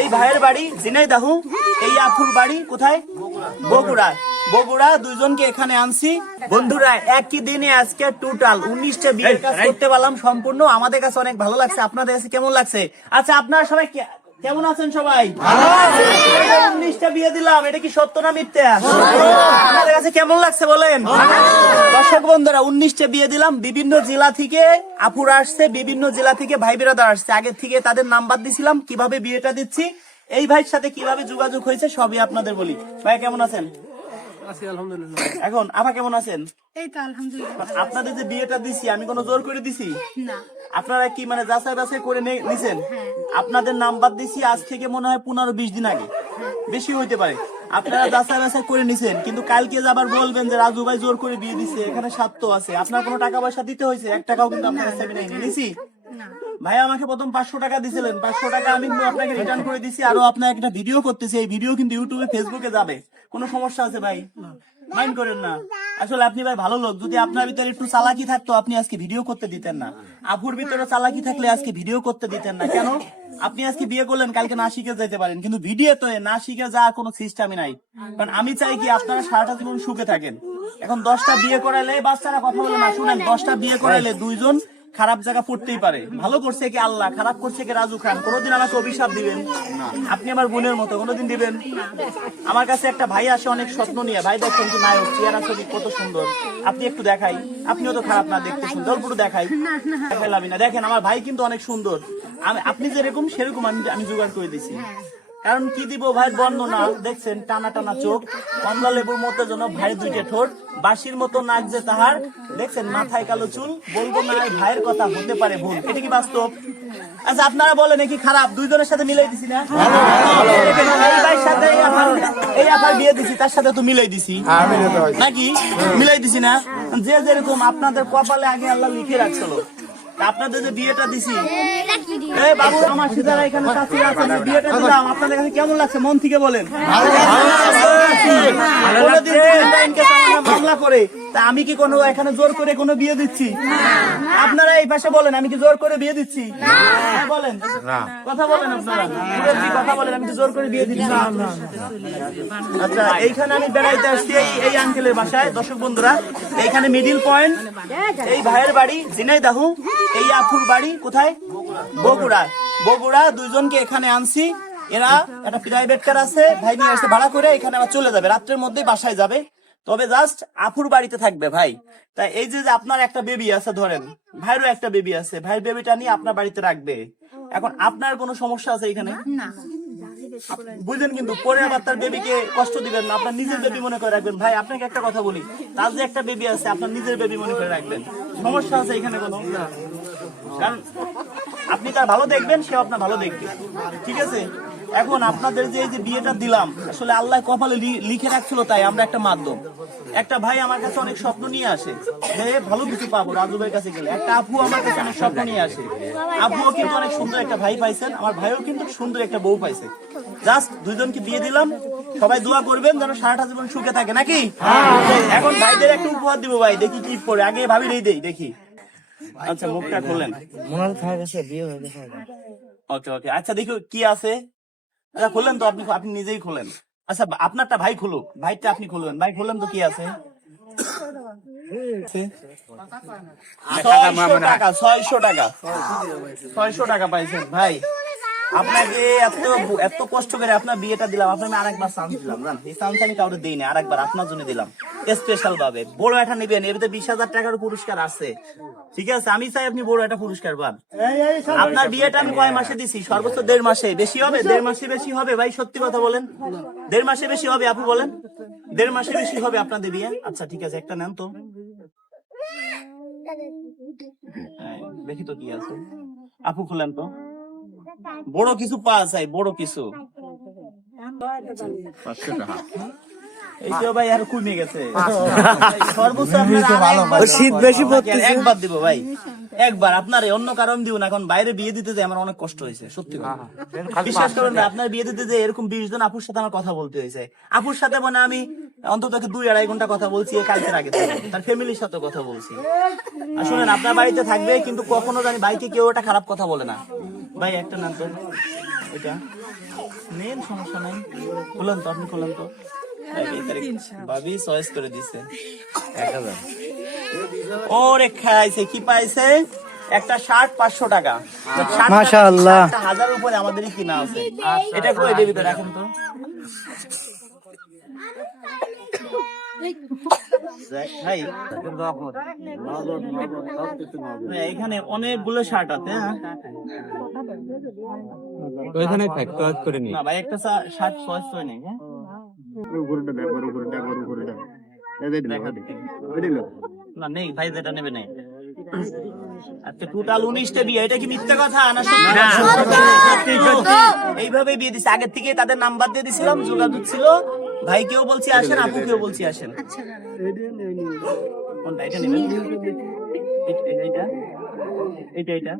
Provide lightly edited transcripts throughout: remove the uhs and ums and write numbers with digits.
এই ভাইয়ের বাড়ি ঝিনাইদহ, এই আফুর বাড়ি কোথায়? বগুড়া। বগুড়া দুইজনকে এখানে আনছি বন্ধুরা। একই দিনে আজকে টোটাল 19টা বিয়ের কাজ করতে পারলাম সম্পূর্ণ। আমাদের কাছে অনেক ভালো লাগছে, আপনাদের কাছে কেমন লাগছে? আচ্ছা আপনারা সবাই কেমন আছেন? সবাই 19টা বিয়ে দিলাম, এটা কি সত্য না মিথ্যা? আপনাদের কাছে কেমন লাগছে বলেন? দর্শক বন্ধুরা 19টা বিয়ে দিলাম, বিভিন্ন জেলা থেকে আপুরা আসছে, বিভিন্ন জেলা থেকে ভাই বেরাদার আসছে। আগে থেকে তাদের নাম্বার দিছিলাম, কিভাবে বিয়েটা দিচ্ছি, এই ভাইয়ের সাথে কিভাবে যোগাযোগ হয়েছে সবই আপনাদের বলি। ভাই কেমন আছেন? আলহামদুলিল্লাহ। এখন আপা কেমন আছেন? এই তো আলহামদুলিল্লাহ। আপনাদের যে বিয়েটা দিছি আমি কোনো জোর করে দিছি না, আপনারা কি মানে যাচাই বাছাই করে নিছেন? আপনাদের নাম্বার দিছি আজ থেকে মনে হয় 15-20 দিন আগে, বেশি হইতে পারে। আপনারা যাচাই বাছাই করে নিছেন, কিন্তু কালকে আবার বলবেন যে রাজু ভাই জোর করে বিয়ে দিছে, এখানে স্বার্থ আছে। আপনার কোনো টাকা পয়সা দিতে হয়েছে? 1 টাকাও কিন্তু আপনার কাছে আমি নিছি। না। ভাই আমাকে প্রথম 500 টাকা দিছিলেন, 500 টাকা আমি কিন্তু আপনাকে রিটার্ন করে দিছি। আরো আপনার একটা ভিডিও করতেছি, এই ভিডিও কিন্তু ইউটিউবে ফেসবুকে যাবে। কোনো সমস্যা আছে ভাই? মাইন্ড করেন না। আসলে আপনি ভাই ভালো লোক, যদি আপনার ভিতরে একটু চালাকি থাকতো আপনি আজকে ভিডিও করতে দিতেন না। আপুর ভিতরে চালাকি থাকলে আজকে ভিডিও করতে দিতেন না। কেন? আপনি আজকে বিয়ে করলেন, কালকে না শিখে যেতে পারেন, কিন্তু ভিডিও তো না শিখে যাওয়ার কোনো সিস্টেমই নাই। কারণ আমি চাই কি আপনারা সারাটা জীবন সুখে থাকেন। এখন 10টা বিয়ে করাইলে বাচ্চারা কথা বলে না, শুনেন, 10টা বিয়ে করাইলে দুইজন খারাপ জায়গা পড়তেই পারে। ভালো করছে কি আল্লাহ, খারাপ করছে কি রাজু খান। কোনোদিন আমাকে অভিশাপ দিবেন? আপনি আমার বোনের মতো, কোনোদিন দিবেন? আমার কাছে একটা ভাই আসে অনেক স্বপ্ন নিয়ে, ভাই দেখেন কি নায়ক, চেহারা ছবি কত সুন্দর, আপনি একটু দেখাই। আপনিও তো খারাপ না দেখতে, সুন্দর পুরো দেখাই, দেখাইলাম না। দেখেন আমার ভাই কিন্তু অনেক সুন্দর, আপনি যেরকম সেরকম আমি জোগাড় করে দিছি। কারণ কি দিব ভাই, বর্ণনা দেখছেন, টানা টানা চোখ, কমলা লেবুর মতো যেন ভাই দুইটা ঠোঁট, বাঁশির মতো নাক যে তাহার, দেখছেন মাথায় কালো চুল। বলবো না আর ভাইয়ের কথা, হতে পারে ভুল, এটা কি বাস্তব? আচ্ছা আপনারা বলেন কি খারাপ? দুইজনের সাথে মিলাই দিছি না? এই ভাইয়ের সাথে এই আপার বিয়ে দিছি, তার সাথে তো মিলাই দিছি নাকি? মিলাই দিছি না? যে যেরকম আপনাদের কপালে আগে আল্লাহ লিখে রাখছিল। আপনাদের যে বিয়েটা দিছি, এই বাবু আমার সিজারা এখানে চাচি আছেন, বিয়েটা দিলাম, আপনাদের কাছে কেমন লাগছে? মন থেকে বলেন। মামলা করে তা আমি কি কোনো এখানে জোর করে কোনো বিয়ে দিচ্ছি? আপনারা এই পাশে বলেন, আমি কি জোর করে বিয়ে দিচ্ছি? বলেন, কথা বলেন আপনারা, কথা বলেন, আমি কি জোর করে বিয়ে দিচ্ছি? আচ্ছা এইখানে আমি বেড়াইতে আসছি এই আঙ্কেলের বাসায়। দর্শক বন্ধুরা এইখানে মিডিল পয়েন্ট, এই ভাইয়ের বাড়ি ঝিনাইদহ, এই আফুর বাড়ি কোথায়? বগুড়া। বগুড়া দুইজনকে এখানে আনছি। এরা একটা প্রাইভেট কার আছে, ভাই নিয়ে আসছে ভাড়া করে, এখানে আবার চলে যাবে, রাত্রের মধ্যে বাসায় যাবে। তবে জাস্ট আফুর বাড়িতে থাকবে ভাই। তাই এই যে আপনার একটা বেবি আছে, ধরেন ভাইয়েরও একটা বেবি আছে, ভাইয়ের বেবিটা নিয়ে আপনার বাড়িতে রাখবে। এখন আপনার কোনো সমস্যা আছে এখানে? না। বুঝলেন, কিন্তু পরে আবার তার বেবিকে কষ্ট দিবেন না, আপনার নিজের বেবি মনে করে রাখবেন। ভাই আপনাকে একটা কথা বলি, তার যে একটা বেবি আছে আপনার নিজের বেবি মনে করে রাখবেন। সমস্যা আছে এখানে কোনো? কারণ আপনি তার ভালো দেখবেন, সে আপনার ভালো দেখবে, ঠিক আছে? এখন আপনাদের যে এই যে বিয়েটা দিলাম, আসলে আল্লাহ কপালে লিখে রাখছিল, তাই আমরা একটা মাধ্যম। একটা ভাই আমার কাছে অনেক স্বপ্ন নিয়ে আসে যে ভালো কিছু পাবো রাজু ভাইয়ের কাছে গেলে। একটা আপু আমার কাছে অনেক স্বপ্ন নিয়ে আসে, আপুও কিন্তু অনেক সুন্দর একটা ভাই পাইছেন, আমার ভাইও কিন্তু সুন্দর একটা বউ পাইছে। জাস্ট দুইজনকে বিয়ে দিলাম, সবাই দোয়া করবেন যেন সারাটা জীবন সুখে থাকে, নাকি? এখন ভাইদের একটা উপহার দিব ভাই, দেখি কি পরে, আগে ভাবিরেই দেই দেখি। আচ্ছা মুখটা খোলেন, ওকে ওকে। আচ্ছা দেখো কি আছে, আচ্ছা খুললেন তো আপনি, আপনি নিজেই খোলেন। আচ্ছা আপনারটা ভাই খুলুক, ভাইটা আপনি খুলবেন। ভাই খুললেন তো কি আছে? 600 টাকা, 600 টাকা, 600 টাকা পাইছেন ভাই। আপনাকে এত কষ্ট করে আপনার বিয়েটা দিলাম, আপনার আরেকবার চান্স দিলাম, জান এই চান্স আমি কাউকে দিই না, আরেকবার আপনার জন্য দিলাম স্পেশাল ভাবে। বড় একটা নিবেন, এর ভিতরে 20,000 টাকার পুরস্কার আছে, ঠিক আছে? আমি চাই আপনি বড় একটা পুরস্কার পান। আপনার বিয়েটা আমি কয় মাসে দিছি? সর্বোচ্চ 1.5 মাসে। বেশি হবে? 1.5 মাসে বেশি হবে ভাই? সত্যি কথা বলেন, 1.5 মাসে বেশি হবে? আপু বলেন, 1.5 মাসে বেশি হবে আপনাদের বিয়ে? আচ্ছা ঠিক আছে, একটা নেন তো দেখি তো কি আছে। আপু খুলেন তো, বড় কিছু পাওয়া যায়, বড় কিছু। এই তো ভাই আর কমে গেছে, সর্বোচ্চ শীত বেশি পড়তেছে, একবার দিব ভাই, একবার। আপনার অন্য কারণ দিব না, এখন বাইরে বিয়ে দিতে যে আমার অনেক কষ্ট হয়েছে, সত্যি কথা বিশ্বাস করেন না। আপনার বিয়ে দিতে যে এরকম 20 জন আপুর সাথে আমার কথা বলতে হয়েছে। আপুর সাথে মানে আমি অন্তত 2-2.5 ঘন্টা কথা বলছি, কালকের আগে থেকে তার ফ্যামিলির সাথে কথা বলছি। আর শুনেন, আপনার বাড়িতে থাকবে, কিন্তু কখনো জানি ভাইকে কেউ একটা খারাপ কথা বলে না। ভাই একটা নাম তো এটা নেন, সমস্যা নাই। খুলেন তো, আপনি খুলেন তো। ভাবি চয়েস করে দিছে 1000। ওরে খাইছে কি পাইছে, একটা শার্ট 500 টাকা। মাশাআল্লাহ। 1000 উপরে আমাদেরই কিনা আছে। এটা কই এটার ভিতরে রাখেন তো। ভাই এখানে অনেকগুলো শার্ট আছে। ওইখানে থাক, চয়েস করে নি। না ভাই, একটা শার্ট চয়েস করে নেই। হ্যাঁ, না নেই ভাই, যেটা নেবে নেই। আচ্ছা, টোটাল 19টা বিয়ে। এটা কি মিথ্যা কথা না সত্যি? এইভাবে বিয়ে দিছে। আগের থেকে তাদের নাম্বার দিয়ে দিছিলাম, যোগাযোগ ছিল। ভাইকেও বলছি আসেন, আপুকেও বলছি আসেন। কোনটা? এটা নেবেন? এটা এটা এটা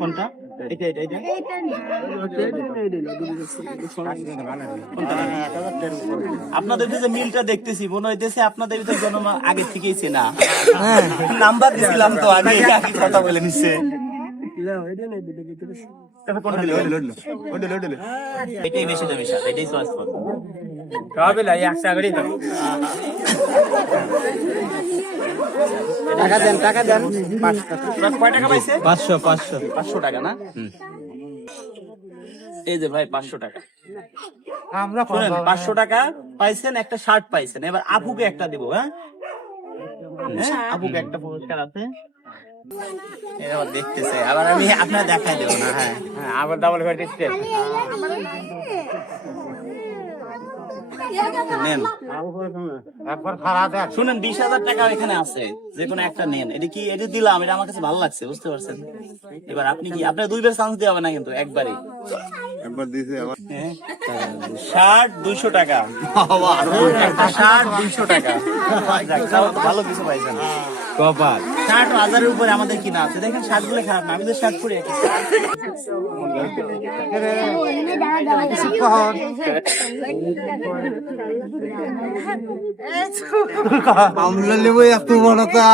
কোনটা? এটা এটা এটা আপনাদের যে মিলটা দেখতেছি, মনে হইতেছে আপনাদের ভিতরে জন্ম আগে থেকেই চেনা। নাম্বার দিছিলাম তো আমি, একই কথা বলে নিচ্ছে। এটাই বেশি দামি শার্ট, এটাই চয়েস করবো। টাকা দেন, টাকা দেন। কয় টাকা পাইছে? 500 500 টাকা না? এই যে ভাই 500 টাকা। আমরা শুনেন, 500 টাকা পাইছেন, একটা শার্ট পাইছেন। এবার আপুকে একটা দিব। হ্যাঁ, আপুকে একটা পুরস্কার আছে। এবার দেখতেছে, আবার আমি আপনার দেখাই দেবো না। হ্যাঁ, আবার ডাবল করে দিচ্ছে। নেন। একবার খারাপ দেখ। শুনেন, 20,000 টাকা এখানে আছে, যে কোনো একটা নেন। এটা কি, এটা দিলাম, এটা আমার কাছে ভালো লাগছে, বুঝতে পারছেন? এবার আপনি কি, আপনার 2 বার চান্স দেওয়া হবে না কিন্তু, একবারই। শার্ট 200 টাকা, একটা শার্ট 200 টাকা। যাক, তাও তো ভালো কিছু পাইছেন। কপাল। শার্ট 1000-এর উপরে আমাদের কিনা আছে। দেখেন শার্ট গুলো খারাপ না, আমি তো শার্ট পরে আছি। আমরা নেব এত বড়টা।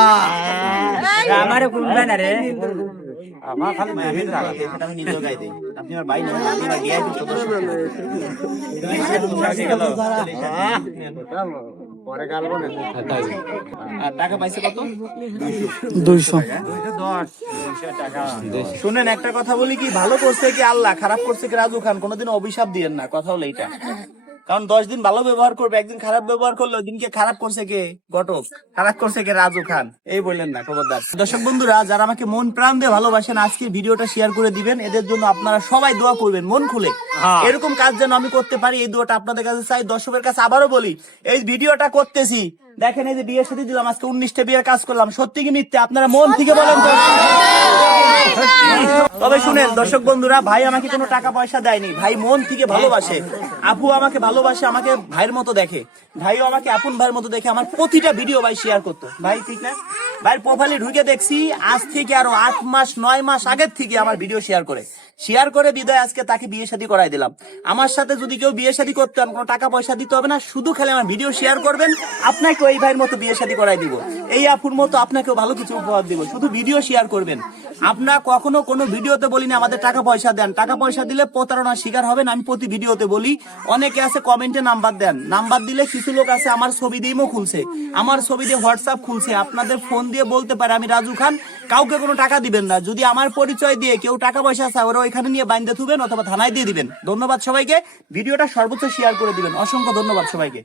আমার কোনটা না রে, আমার খালি এটা আমি নিজেও গাই দিই। আপনি আমার ভাই না, আপনি আমার গিয়ে একটু সদস্য। পরে গালবো না। আর টাকা পাইছে কত? 200 টাকা। শুনেন, একটা কথা বলি কি, ভালো করছে কি আল্লাহ, খারাপ করছে কি রাজু খান। কোনোদিন অভিশাপ দিয়েন না, কথা হলো এইটা। কারণ 10 দিন ভালো ব্যবহার করবে, একদিন খারাপ ব্যবহার করলে ওই দিনকে খারাপ করছে কে? ঘটক। খারাপ করছে কে? রাজু খান। এই বললেন না, খবরদার। দর্শক বন্ধুরা, যারা আমাকে মন প্রাণ দিয়ে ভালোবাসেন, আজকের ভিডিওটা শেয়ার করে দিবেন। এদের জন্য আপনারা সবাই দোয়া করবেন মন খুলে। এরকম কাজ যেন আমি করতে পারি, এই দোয়াটা আপনাদের কাছে চাই। দর্শকের কাছে আবারও বলি, এই ভিডিওটা করতেছি, দেখেন এই যে বিয়ের সাথে দিলাম, আজকে 19টা বিয়ের কাজ করলাম। সত্যি কি মিথ্যে? আপনারা মন থেকে বলেন তো। তবে শুনেন দর্শক বন্ধুরা, ভাই আমাকে কোনো টাকা পয়সা দেয়নি, ভাই মন থেকে ভালোবাসে। আপু আমাকে ভালোবাসে, আমাকে ভাইয়ের মতো দেখে। ভাইও আমাকে আপন ভাইয়ের মতো দেখে। আমার প্রতিটা ভিডিও ভাই শেয়ার করতো। ভাই ঠিক না? ভাইয়ের প্রোফাইলে ঢুকে দেখছি, আজ থেকে আরো 8 মাস 9 মাস আগের থেকে আমার ভিডিও শেয়ার করে বিদায় আজকে তাকে বিয়ে শাদী করাই দিলাম। আমার সাথে যদি কেউ বিয়ে শাদী করতে হন, কোনো টাকা পয়সা দিতে হবে না, শুধু খালি আমার ভিডিও শেয়ার করবেন, আপনাকে ওই ভাইয়ের মতো বিয়ে শাদী করাই দিব। এই আপুর মতো আপনাকেও ভালো কিছু উপহার দিব, শুধু ভিডিও শেয়ার করবেন। আপনার কখনো কোনো ভিডিওতে বলিনি আমাদের টাকা পয়সা দেন, টাকা পয়সা দিলে প্রতারণার শিকার হবেন। আমি প্রতি ভিডিওতে বলি, অনেকে আছে কমেন্টে নাম্বার দেন, নাম্বার দিলে কিছু লোক আছে আমার ছবি দিয়ে ইমো খুলছে, আমার ছবি দিয়ে হোয়াটসঅ্যাপ খুলছে, আপনাদের ফোন দিয়ে বলতে পারে আমি রাজু খান, কাউকে কোনো টাকা দিবেন না। যদি আমার পরিচয় দিয়ে কেউ টাকা পয়সা চায়, ওরা ওইখানে নিয়ে বাইন্ধে থুবেন অথবা থানায় দিয়ে দিবেন। ধন্যবাদ সবাইকে, ভিডিওটা সর্বোচ্চ শেয়ার করে দিবেন। অসংখ্য ধন্যবাদ সবাইকে।